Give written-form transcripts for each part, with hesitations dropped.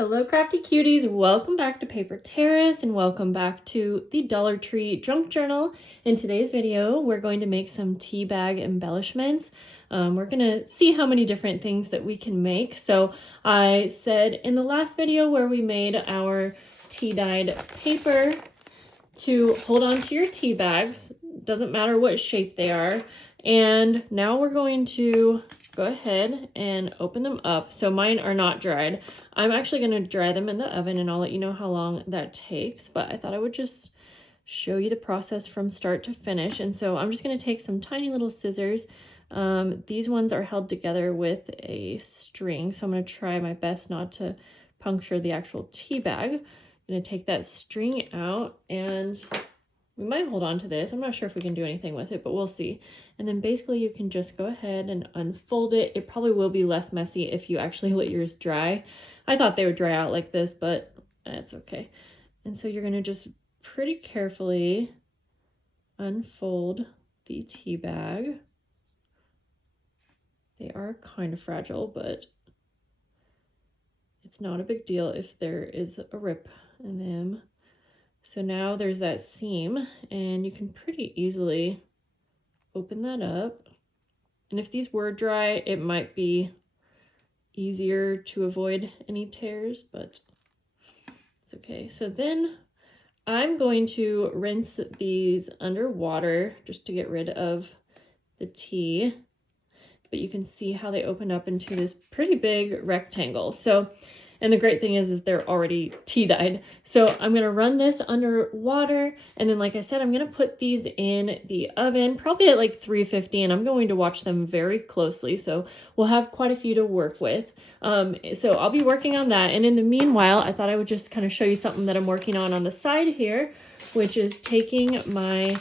Hello crafty cuties, welcome back to Paper Terrace and welcome back to the Dollar Tree Junk Journal. In today's video, we're going to make some tea bag embellishments. We're gonna see how many different things that we can make. So I said in the last video where we made our tea dyed paper to hold on to your tea bags, doesn't matter what shape they are. And now we're going to go ahead and open them up. So mine are not dried. I'm actually going to dry them in the oven and I'll let you know how long that takes, but I thought I would just show you the process from start to finish. And so I'm just going to take some tiny little scissors. These ones are held together with a string, so I'm going to try my best not to puncture the actual tea bag. I'm going to take that string out and we might hold on to this. I'm not sure if we can do anything with it, but we'll see. And then basically you can just go ahead and unfold it. It probably will be less messy if you actually let yours dry. I thought they would dry out like this, but that's okay. And so you're gonna just pretty carefully unfold the tea bag. They are kind of fragile, but it's not a big deal if there is a rip in them. So now there's that seam and you can pretty easily open that up. And if these were dry, it might be easier to avoid any tears, but it's okay. So then I'm going to rinse these under water just to get rid of the tea. But you can see how they open up into this pretty big rectangle. So, and the great thing is they're already tea dyed. So I'm gonna run this under water. And then like I said, I'm gonna put these in the oven, probably at like 350, and I'm going to watch them very closely. So we'll have quite a few to work with. So I'll be working on that. And in the meanwhile, I thought I would just kind of show you something that I'm working on the side here, which is taking my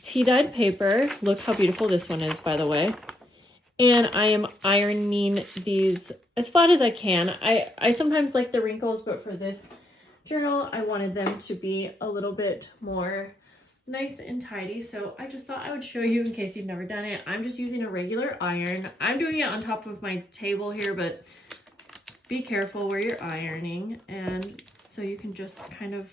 tea dyed paper. Look how beautiful this one is, by the way. And I am ironing these as flat as I can. I sometimes like the wrinkles, but for this journal, I wanted them to be a little bit more nice and tidy. So I just thought I would show you in case you've never done it. I'm just using a regular iron. I'm doing it on top of my table here, but be careful where you're ironing. And so you can just kind of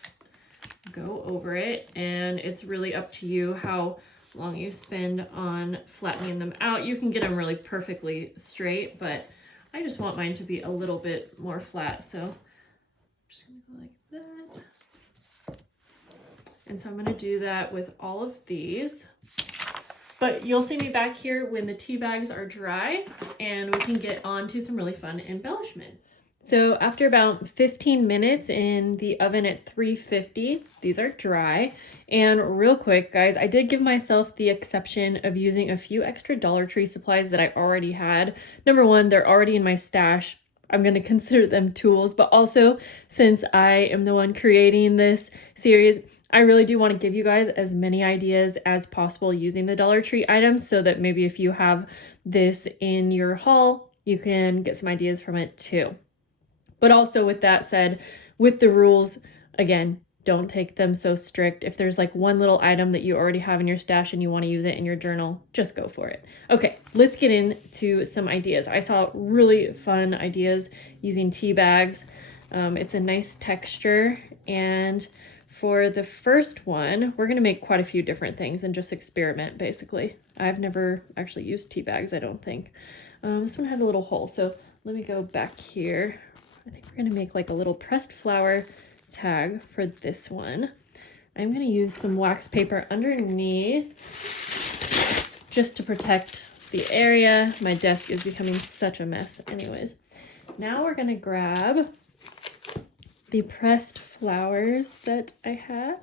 go over it. And it's really up to you how long you spend on flattening them out. You can get them really perfectly straight, but I just want mine to be a little bit more flat. So I'm just gonna go like that. And so I'm gonna do that with all of these. But you'll see me back here when the tea bags are dry and we can get on to some really fun embellishments. So after about 15 minutes in the oven at 350, these are dry. And real quick, guys, I did give myself the exception of using a few extra Dollar Tree supplies that I already had. Number one, they're already in my stash. I'm going to consider them tools, but also since I am the one creating this series, I really do want to give you guys as many ideas as possible using the Dollar Tree items so that maybe if you have this in your haul, you can get some ideas from it too. But also with that said, with the rules, again, don't take them so strict. If there's like one little item that you already have in your stash and you want to use it in your journal, just go for it. Okay, let's get into some ideas. I saw really fun ideas using tea bags. It's a nice texture. And for the first one, we're going to make quite a few different things and just experiment, basically. I've never actually used tea bags, I don't think. This one has a little hole, so let me go back here. I think we're going to make like a little pressed flower tag for this one. I'm going to use some wax paper underneath just to protect the area. My desk is becoming such a mess anyways. Now we're going to grab the pressed flowers that I had.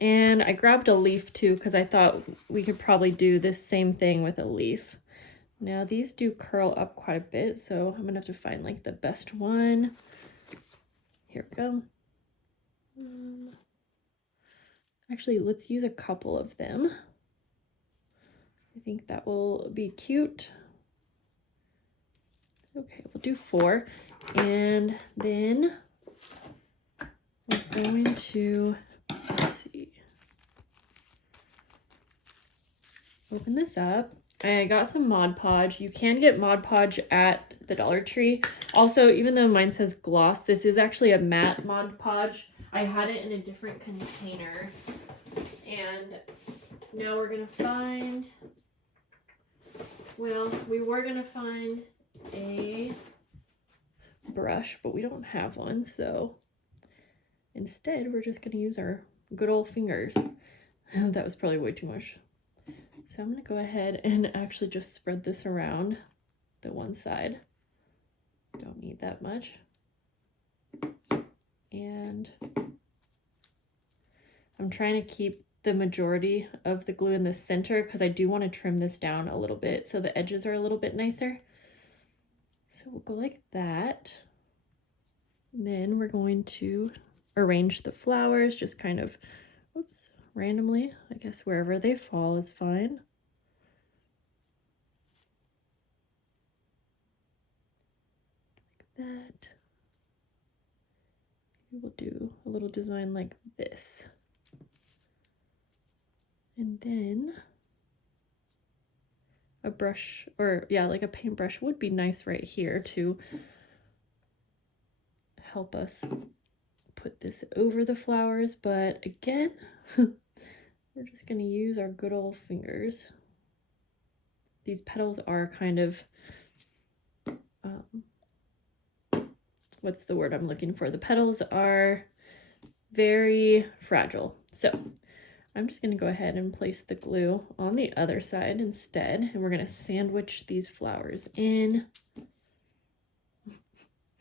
And I grabbed a leaf too because I thought we could probably do this same thing with a leaf. Now these do curl up quite a bit, so I'm gonna have to find like the best one. Here we go. Actually, let's use a couple of them. I think that will be cute. Okay, we'll do 4. And then we're going to, let's see, open this up. I got some Mod Podge. You can get Mod Podge at the Dollar Tree. Also, even though mine says gloss, this is actually a matte Mod Podge. I had it in a different container. And now we're gonna find, well, we were gonna find a brush, but we don't have one, so instead we're just gonna use our good old fingers. That was probably way too much. So I'm gonna go ahead and actually just spread this around the one side. Don't need that much. And I'm trying to keep the majority of the glue in the center because I do want to trim this down a little bit so the edges are a little bit nicer. So we'll go like that. And then we're going to arrange the flowers just kind of, oops, randomly. I guess wherever they fall is fine. Like that. Maybe we'll do a little design like this. And then a brush, or yeah, like a paintbrush would be nice right here to help us put this over the flowers. But again, we're just going to use our good old fingers. These petals are kind of, what's the word I'm looking for? The petals are very fragile. So I'm just going to go ahead and place the glue on the other side instead, and we're going to sandwich these flowers in.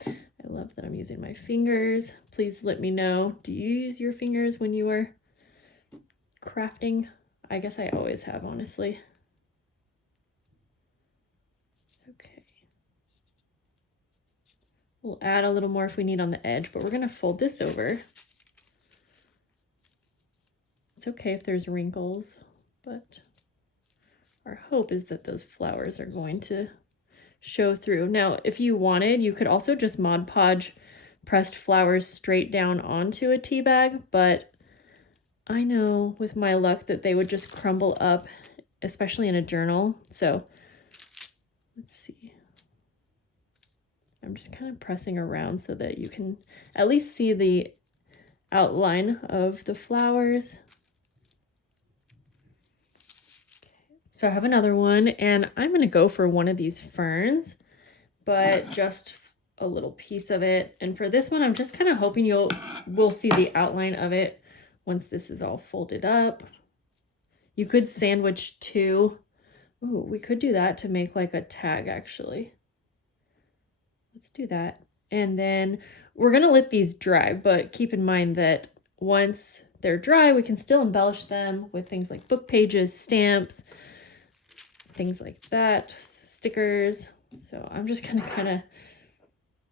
I love that I'm using my fingers. Please let me know, do you use your fingers when you are crafting? I guess I always have, honestly. Okay. We'll add a little more if we need on the edge, but we're going to fold this over. It's okay if there's wrinkles, but our hope is that those flowers are going to show through. Now, if you wanted, you could also just Mod Podge pressed flowers straight down onto a tea bag, but I know with my luck that they would just crumble up, especially in a journal. So let's see. I'm just kind of pressing around so that you can at least see the outline of the flowers. So I have another one, and I'm going to go for one of these ferns, but just a little piece of it. And for this one, I'm just kind of hoping we'll see the outline of it once this is all folded up. You could sandwich two. Ooh, we could do that to make like a tag, actually. Let's do that. And then we're going to let these dry, but keep in mind that once they're dry, we can still embellish them with things like book pages, stamps, things like that, stickers. So I'm just going to kind of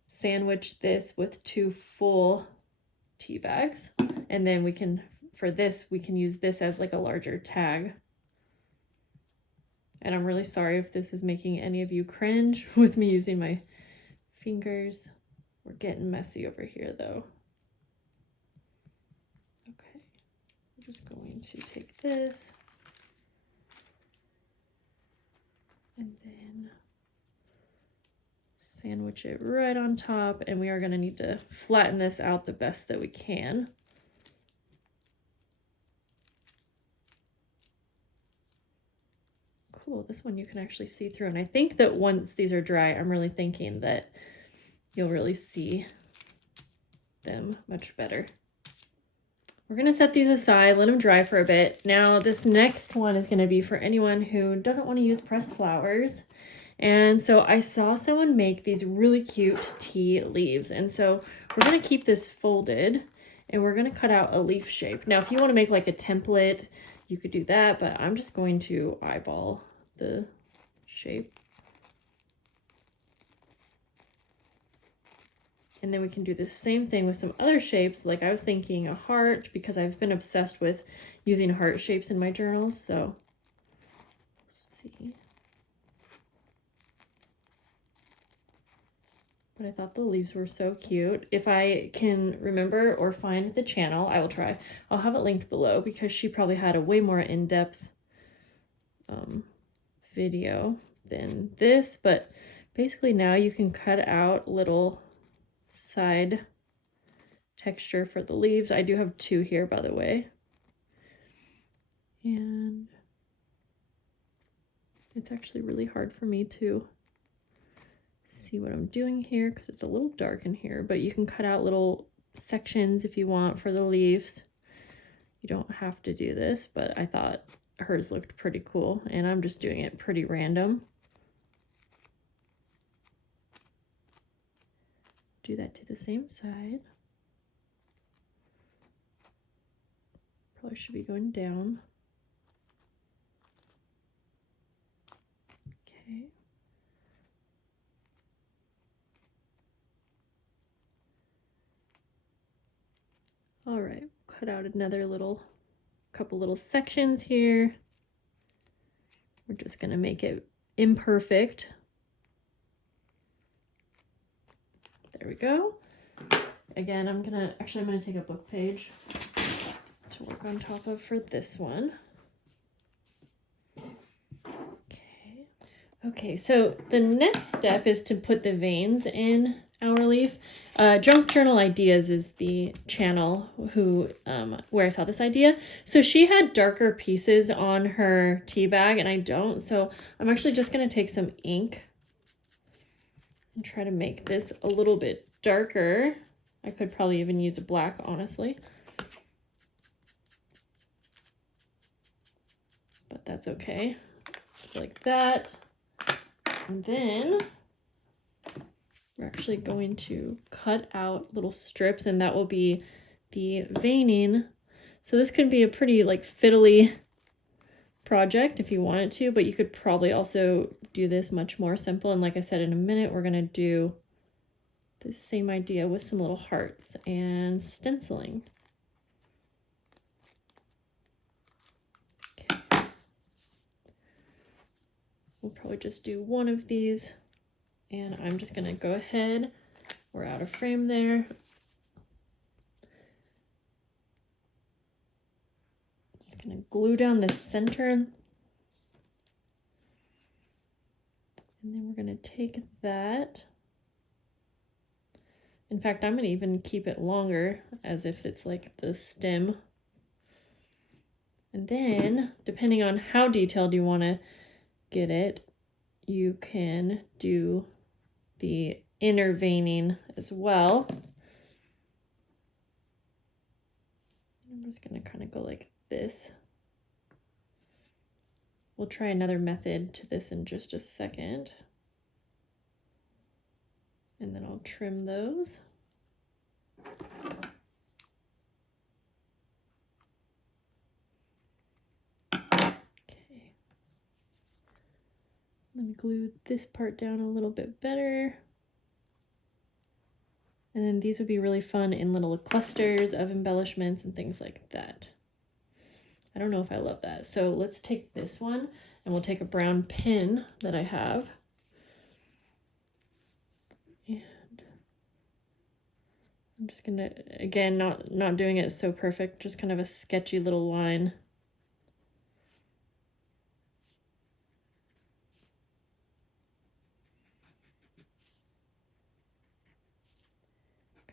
sandwich this with two full tea bags. And then we can, for this, we can use this as like a larger tag. And I'm really sorry if this is making any of you cringe with me using my fingers. We're getting messy over here though. Okay, I'm just going to take this and then sandwich it right on top, and we are going to need to flatten this out the best that we can. Cool, this one you can actually see through, and I think that once these are dry, I'm really thinking that you'll really see them much better. We're going to set these aside, let them dry for a bit. Now this next one is going to be for anyone who doesn't want to use pressed flowers. And so I saw someone make these really cute tea leaves. And so we're going to keep this folded and we're going to cut out a leaf shape. Now, if you want to make like a template, you could do that, but I'm just going to eyeball the shape. And then we can do the same thing with some other shapes. Like I was thinking a heart, because I've been obsessed with using heart shapes in my journals. So let's see. But I thought the leaves were so cute. If I can remember or find the channel, I will try. I'll have it linked below because she probably had a way more in-depth video than this, but basically now you can cut out little side texture for the leaves. I do have 2 here, by the way. And it's actually really hard for me to see what I'm doing here because it's a little dark in here, but you can cut out little sections if you want for the leaves. You don't have to do this, but I thought hers looked pretty cool, and I'm just doing it pretty random. Do that to the same side. Probably should be going down. Okay. All right, cut out another couple little sections here. We're just gonna make it imperfect. There we go. Again, I'm gonna take a book page to work on top of for this one. Okay, so the next step is to put the veins in our leaf. Junk Journal Ideas is the channel where I saw this idea. So she had darker pieces on her tea bag and I don't. So I'm actually just going to take some ink and try to make this a little bit darker. I could probably even use a black, honestly. But that's okay. Like that. And then we're actually going to cut out little strips, and that will be the veining. So this could be a pretty like fiddly project if you wanted to, but you could probably also do this much more simple. And like I said, in a minute, we're going to do the same idea with some little hearts and stenciling. Okay. We'll probably just do one of these, and I'm just going to go ahead. We're out of frame there. Just going to glue down the center. And then we're going to take that. In fact, I'm going to even keep it longer as if it's like the stem. And then, depending on how detailed you want to get it, you can do the inner veining as well. I'm just going to kind of go like this. We'll try another method to this in just a second. And then I'll trim those. Okay. Let me glue this part down a little bit better. And then these would be really fun in little clusters of embellishments and things like that. I don't know if I love that. So let's take this one and we'll take a brown pin that I have. And I'm just gonna, again, not doing it so perfect, just kind of a sketchy little line.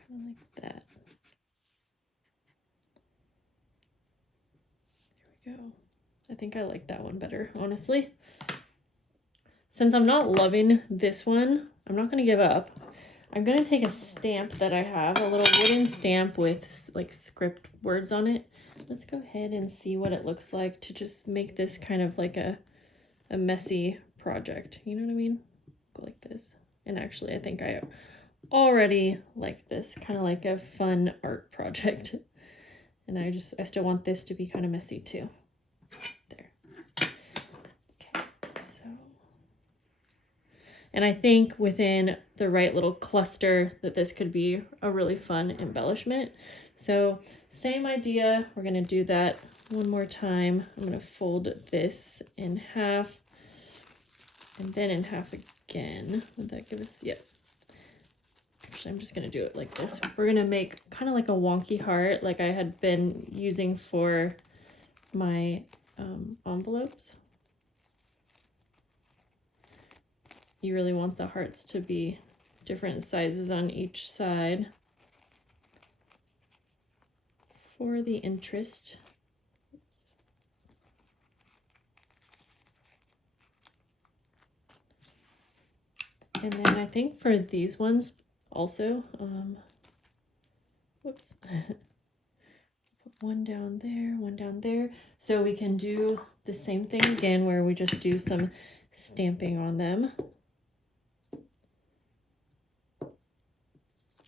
Kind of like that. There we go. I think I like that one better, honestly. Since I'm not loving this one, I'm not going to give up. I'm going to take a stamp that I have, a little wooden stamp with like script words on it. Let's go ahead and see what it looks like to just make this kind of like a messy project. You know what I mean? Go like this. And actually, I think I already like this, kind of like a fun art project. And I still want this to be kind of messy too. There. Okay, so. And I think within the right little cluster that this could be a really fun embellishment. So same idea, we're gonna do that one more time. I'm gonna fold this in half and then in half again. Would that give us, yep. Actually, I'm just gonna do it like this. We're gonna make kind of like a wonky heart like I had been using for my envelopes. you really want the hearts to be different sizes on each side for the interest. And then I think for these ones also, whoops, put one down there, one down there. So we can do the same thing again where we just do some stamping on them.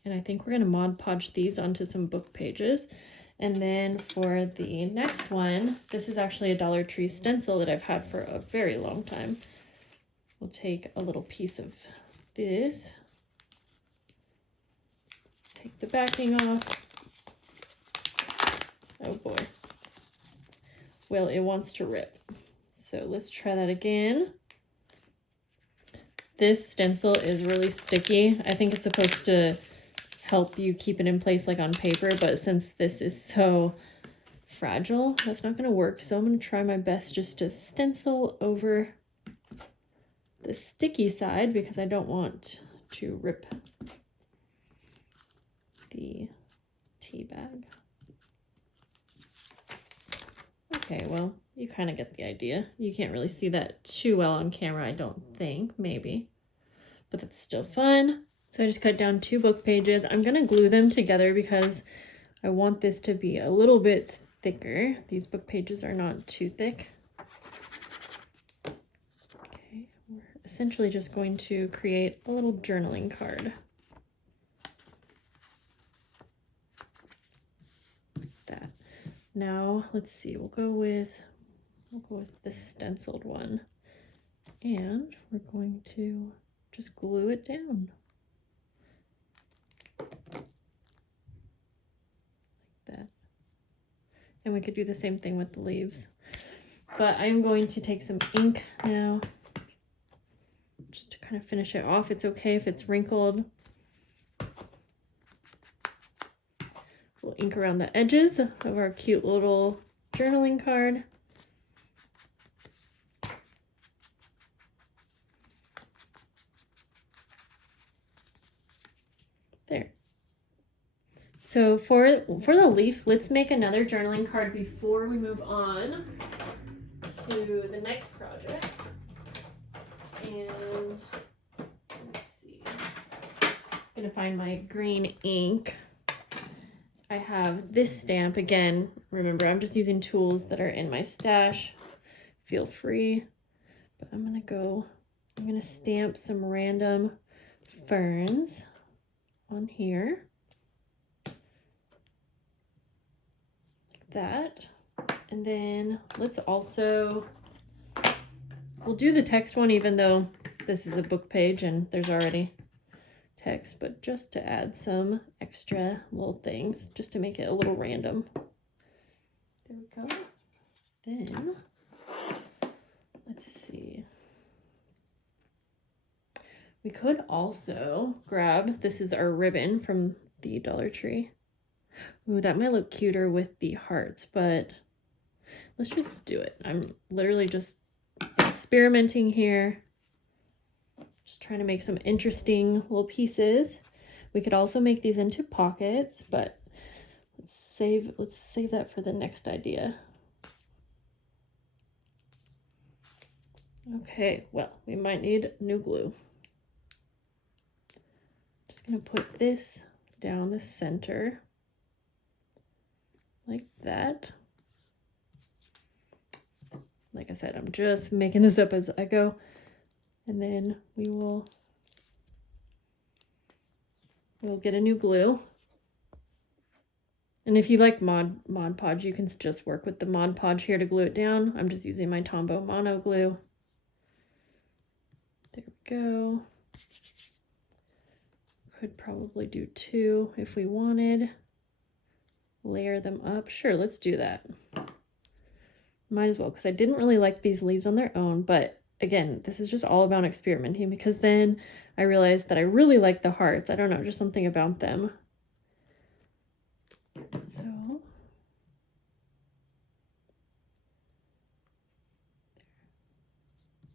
And I think we're going to Mod Podge these onto some book pages. And then for the next one, this is actually a Dollar Tree stencil that I've had for a very long time. We'll take a little piece of this, take the backing off. Oh boy. Well, it wants to rip. So let's try that again. This stencil is really sticky. I think it's supposed to help you keep it in place like on paper, but since this is so fragile, that's not going to work. So I'm going to try my best just to stencil over the sticky side because I don't want to rip the tea bag. Okay, well, you kind of get the idea. You can't really see that too well on camera, I don't think, maybe, but that's still fun. So I just cut down 2 book pages. I'm gonna glue them together because I want this to be a little bit thicker. These book pages are not too thick. We're essentially just going to create a little journaling card. Like that. Now, let's see, we'll go with the stenciled one. And we're going to just glue it down. Like that. And we could do the same thing with the leaves. But I'm going to take some ink now, just to kind of finish it off. It's okay if it's wrinkled. We'll ink around the edges of our cute little journaling card. There. So for the leaf, let's make another journaling card before we move on to the next project. And let's see, I'm gonna find my green ink. I have this stamp. Again, remember, I'm just using tools that are in my stash. Feel free. But I'm gonna stamp some random ferns on here. Like that. And then let's also, we'll do the text one even though this is a book page and there's already text, but just to add some extra little things, just to make it a little random. There we go. Then, let's see. We could also grab, this is our ribbon from the Dollar Tree. Ooh, that might look cuter with the hearts, but let's just do it. I'm literally just experimenting here. Just trying to make some interesting little pieces. We could also make these into pockets, but let's save that for the next idea. Okay, well, we might need new glue. Just gonna put this down the center like that. Like I said, I'm just making this up as I go. And then we'll get a new glue. And if you like Mod Podge, you can just work with the Mod Podge here to glue it down. I'm just using my Tombow Mono glue. There we go. Could probably do 2 if we wanted. Layer them up. Sure, let's do that. Might as well, because I didn't really like these leaves on their own, but again, this is just all about experimenting, because then I realized that I really like the hearts. I don't know, just something about them. So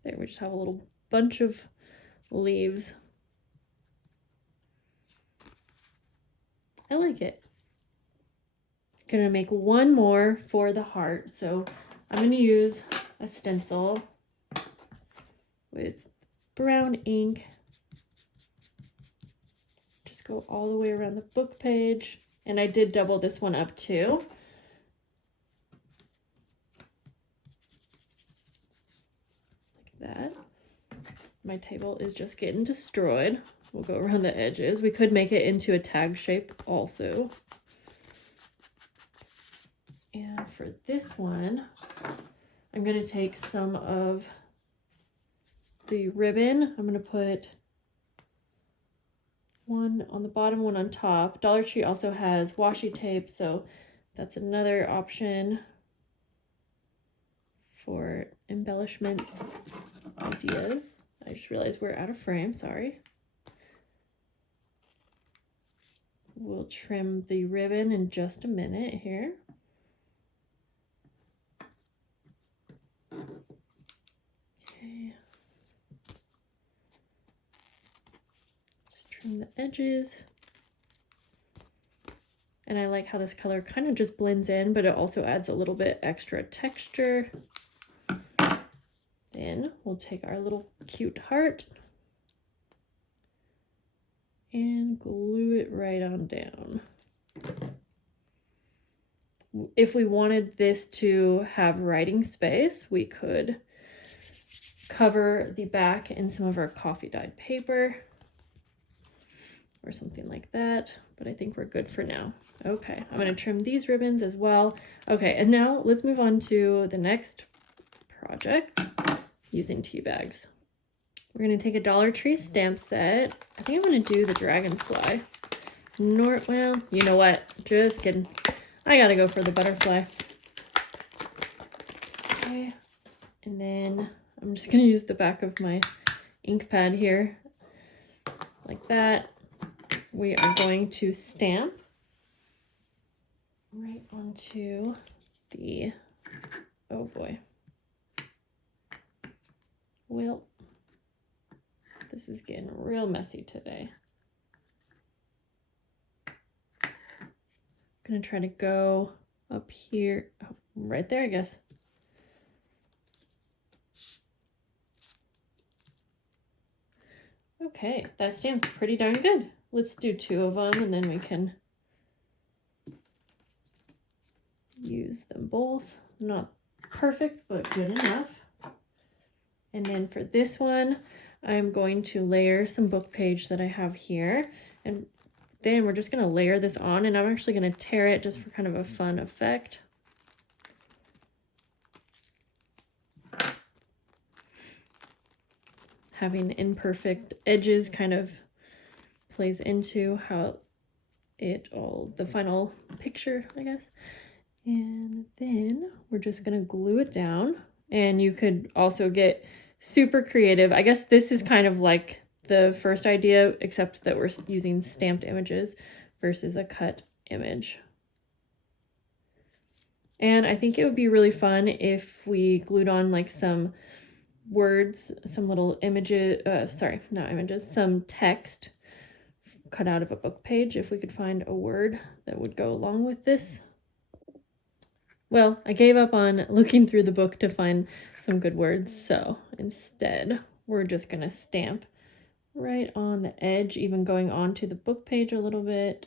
there we just have a little bunch of leaves. I like it. Gonna make one more for the heart. So I'm gonna use a stencil with brown ink. Just go all the way around the book page. And I did double this one up too. Like that. My table is just getting destroyed. We'll go around the edges. We could make it into a tag shape also. And for this one, I'm going to take some of the ribbon. I'm going to put one on the bottom, one on top. Dollar Tree also has washi tape, so that's another option for embellishment ideas. I just realized we're out of frame, sorry. We'll trim the ribbon in just a minute here. Okay. Just trim the edges. And I like how this color kind of just blends in, but it also adds a little bit extra texture. Then we'll take our little cute heart and glue it right on down. If we wanted this to have writing space, we could cover the back in some of our coffee dyed paper or something like that, but I think we're good for now. Okay, I'm going to trim these ribbons as well. Okay, and now let's move on to the next project using tea bags. We're going to take a Dollar Tree stamp set. I think I'm going to do the dragonfly. Well, you know what? Just kidding. I got to go for the butterfly. Okay, and then I'm just going to use the back of my ink pad here like that. We are going to stamp right onto the, oh boy. Well, this is getting real messy today. I'm gonna try to go up here, oh, right there, I guess. Okay, that stamp's pretty darn good. Let's do 2 of them and then we can use them both. Not perfect, but good enough. And then for this one, I'm going to layer some book page that I have here. And then we're just gonna layer this on, and I'm actually gonna tear it just for kind of a fun effect. Having imperfect edges kind of plays into how the final picture, I guess. And then we're just gonna glue it down, and you could also get super creative. I guess this is kind of like the first idea, except that we're using stamped images versus a cut image. And I think it would be really fun if we glued on like some words, some little images, some text cut out of a book page, if we could find a word that would go along with this. Well, I gave up on looking through the book to find some good words, so instead we're just gonna stamp right on the edge, even going onto the book page a little bit.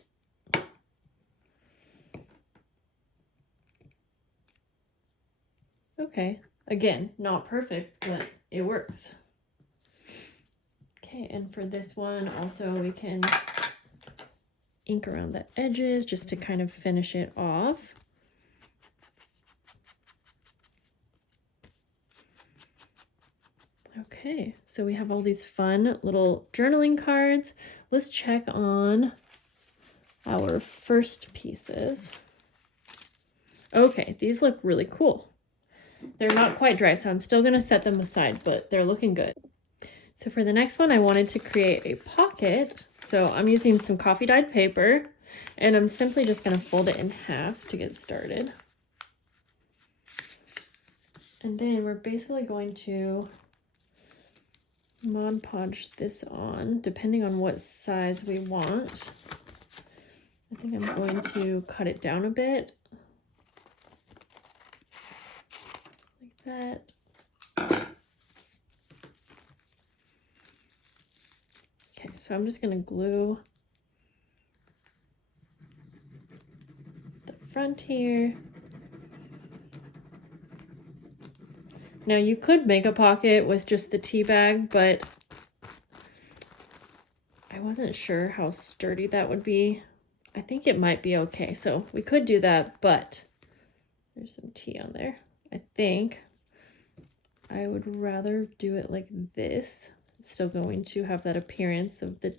Okay, again, not perfect, but it works. Okay, and for this one also we can ink around the edges just to kind of finish it off. Okay, so we have all these fun little journaling cards. Let's check on our first pieces. Okay, these look really cool. They're not quite dry, so I'm still gonna set them aside, but they're looking good. So for the next one, I wanted to create a pocket. So I'm using some coffee dyed paper, and I'm simply just gonna fold it in half to get started. And then we're basically going to Mod Podge this on, depending on what size we want. I think I'm going to cut it down a bit, like that. Okay, so I'm just gonna glue the front here. Now you could make a pocket with just the tea bag, but I wasn't sure how sturdy that would be. I think it might be okay, so we could do that, but there's some tea on there. I think I would rather do it like this. It's still going to have that appearance of the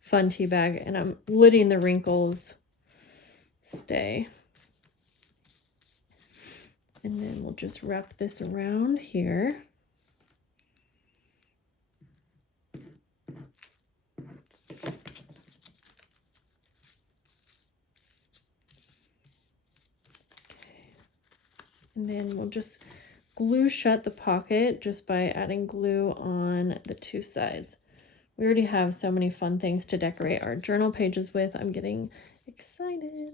fun tea bag, and I'm letting the wrinkles stay. And then we'll just wrap this around here. And then we'll just glue shut the pocket just by adding glue on the two sides. We already have so many fun things to decorate our journal pages with. I'm getting excited.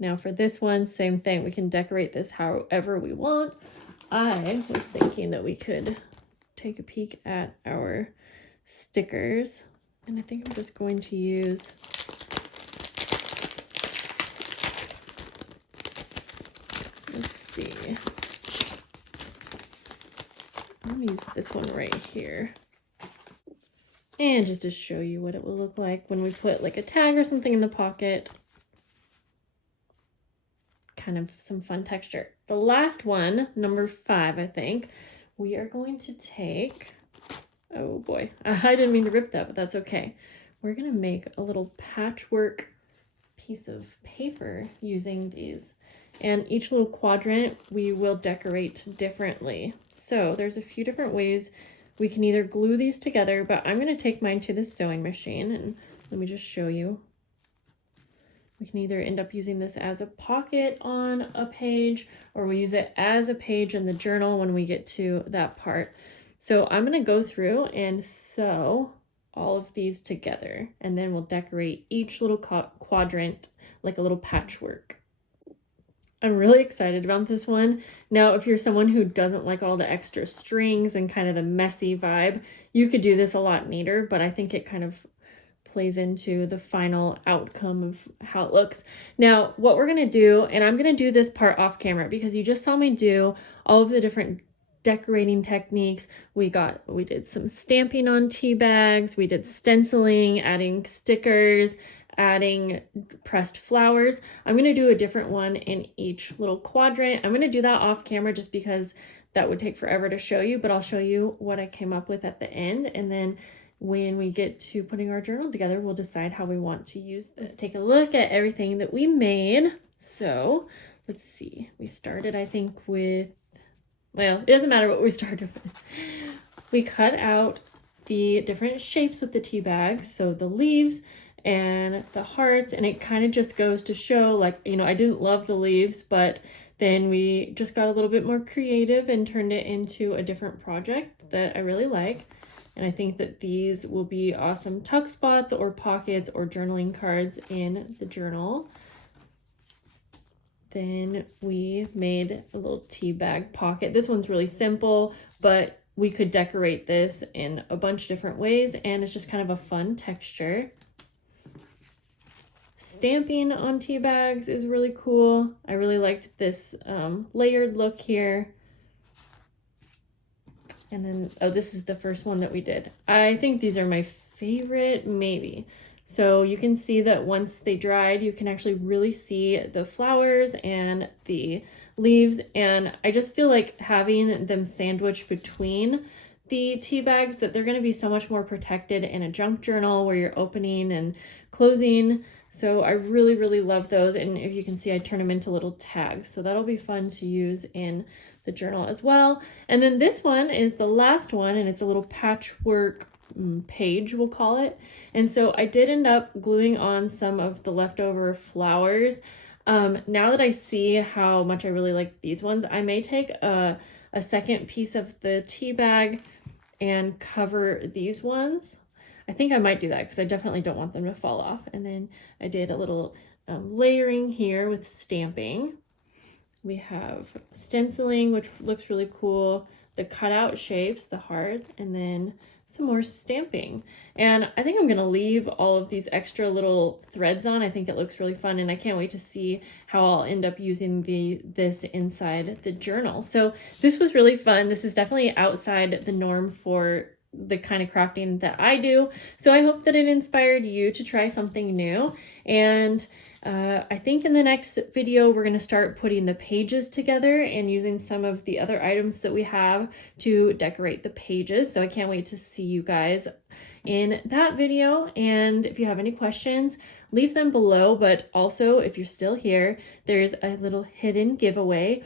Now for this one, same thing. We can decorate this however we want. I was thinking that we could take a peek at our stickers. And I think I'm just going to use I'm gonna use this one right here. And just to show you what it will look like when we put like a tag or something in the pocket. Kind of some fun texture. The last one, number 5, I think, we are going to take, oh boy, I didn't mean to rip that, but that's okay. We're gonna make a little patchwork piece of paper using these. And each little quadrant we will decorate differently. So there's a few different ways we can either glue these together, but I'm going to take mine to the sewing machine and let me just show you. We can either end up using this as a pocket on a page, or we use it as a page in the journal when we get to that part. So I'm going to go through and sew all of these together, and then we'll decorate each little quadrant like a little patchwork. I'm really excited about this one. Now, if you're someone who doesn't like all the extra strings and kind of the messy vibe, you could do this a lot neater, but I think it kind of plays into the final outcome of how it looks. Now, what we're going to do, and I'm going to do this part off camera because you just saw me do all of the different decorating techniques. We did some stamping on tea bags, we did stenciling, adding stickers, adding pressed flowers. I'm going to do a different one in each little quadrant. I'm going to do that off camera just because that would take forever to show you, but I'll show you what I came up with at the end. And then when we get to putting our journal together, we'll decide how we want to use this. Let's take a look at everything that we made. So let's see. We started, I think, with, well, it doesn't matter what we started with. We cut out the different shapes with the tea bags. So the leaves and the hearts, and it kind of just goes to show, like, you know, I didn't love the leaves, but then we just got a little bit more creative and turned it into a different project that I really like. And I think that these will be awesome tuck spots or pockets or journaling cards in the journal. Then we made a little tea bag pocket. This one's really simple, but we could decorate this in a bunch of different ways, and it's just kind of a fun texture. Stamping on tea bags is really cool. I really liked this layered look here. And then, oh, this is the first one that we did. I think these are my favorite, maybe. So you can see that once they dried, you can actually really see the flowers and the leaves. And I just feel like having them sandwiched between the tea bags, that they're going to be so much more protected in a junk journal where you're opening and closing. So I really, really love those. And if you can see, I turn them into little tags. So that'll be fun to use in the journal as well. And then this one is the last one, and it's a little patchwork page, we'll call it. And so I did end up gluing on some of the leftover flowers. Now that I see how much I really like these ones, I may take a second piece of the tea bag and cover these ones. I think I might do that because I definitely don't want them to fall off. And then I did a little layering here with stamping. We have stenciling, which looks really cool, the cutout shapes, the hearts, and then some more stamping. And I think I'm going to leave all of these extra little threads on. I think it looks really fun, and I can't wait to see how I'll end up using this inside the journal. So this was really fun. This is definitely outside the norm for the kind of crafting that I do. So I hope that it inspired you to try something new. And I think in the next video, we're going to start putting the pages together and using some of the other items that we have to decorate the pages. So I can't wait to see you guys in that video. And if you have any questions, leave them below. But also, if you're still here, there's a little hidden giveaway.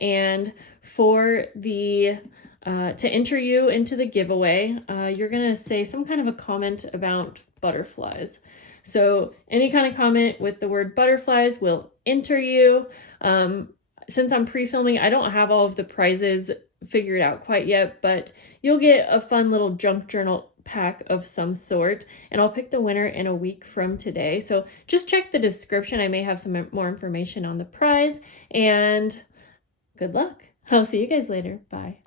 And for the to enter you into the giveaway, you're gonna say some kind of a comment about butterflies. So any kind of comment with the word butterflies will enter you. Since I'm pre-filming, I don't have all of the prizes figured out quite yet, but you'll get a fun little junk journal pack of some sort, and I'll pick the winner in a week from today. So just check the description. I may have some more information on the prize, and good luck. I'll see you guys later. Bye.